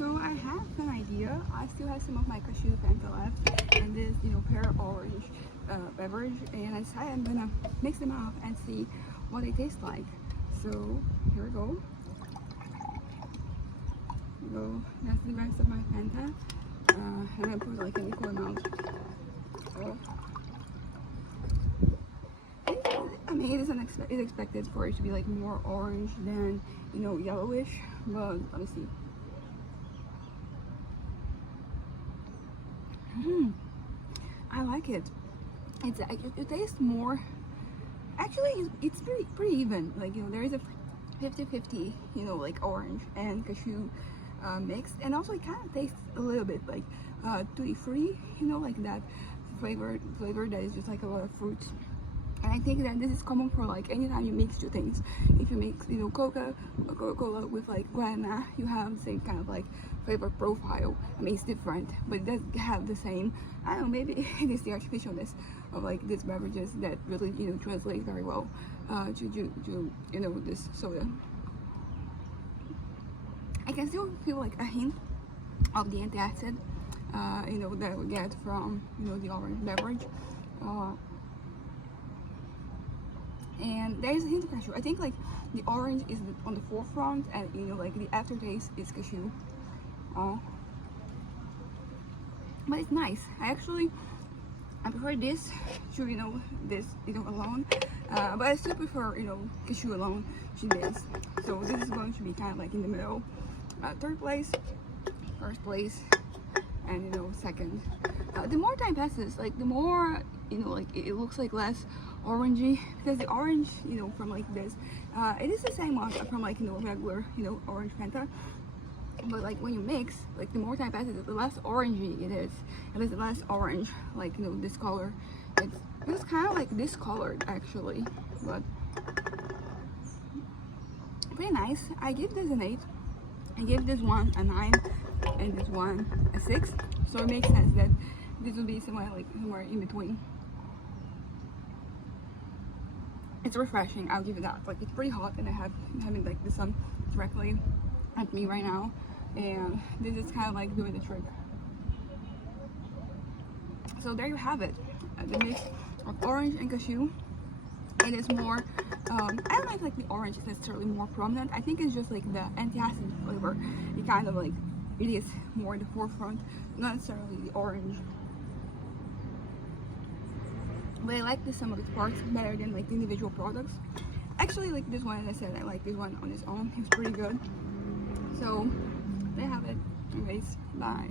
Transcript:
So I have an idea. I still have some of my cashew Fanta left and this, pear orange beverage, and I decided I'm gonna mix them up and see what they taste like. So here we go. That's the rest of my Fanta. I'm gonna put like an equal amount. I mean, it's expected for it to be like more orange than yellowish, but let me see. I like it. It tastes more. Actually, it's pretty even. Like there is a 50-50, like orange and cashew mixed, and also it kind of tastes a little bit like tutti frutti, like that flavor that is just like a lot of fruits. And I think that this is common for like anytime you mix two things. If you mix, Coca-Cola with like guarana, you have the same kind of like flavor profile. I mean, it's different, but it does have the same. I don't know, maybe it is the artificialness of like these beverages that really, translate very well to this soda. I can still feel like a hint of the antacid, that we get from, the orange beverage. And there is a hint of cashew. I think like the orange is on the forefront, and like the aftertaste is cashew. But it's nice. I prefer this to this alone. But I still prefer cashew alone to this. So this is going to be kind of like in the middle. Third place, first place, and second. The more time passes, like the more like it looks like less orangey, because the orange from like this it is the same one from like regular orange Fanta, but like when you mix, like the more time passes, the less orangey it is. It is less orange, like this color. It's kind of like discolored actually, but pretty nice. I give this an 8. I give this one a 9 and this one a 6, so it makes sense that this will be somewhere in between. It's refreshing, I'll give it that. Like it's pretty hot, and having like the sun directly at me right now, and this is kind of like doing the trick. So there you have it, the mix of orange and cashew. It is more I don't know if like the orange is necessarily more prominent. I think it's just like the antacid flavor. It kind of like it is more in the forefront, not necessarily the orange. But I like the sum of its parts better than like the individual products. Actually, like this one, as I said, I like this one on its own. It's pretty good. So there you have it. Anyways, bye.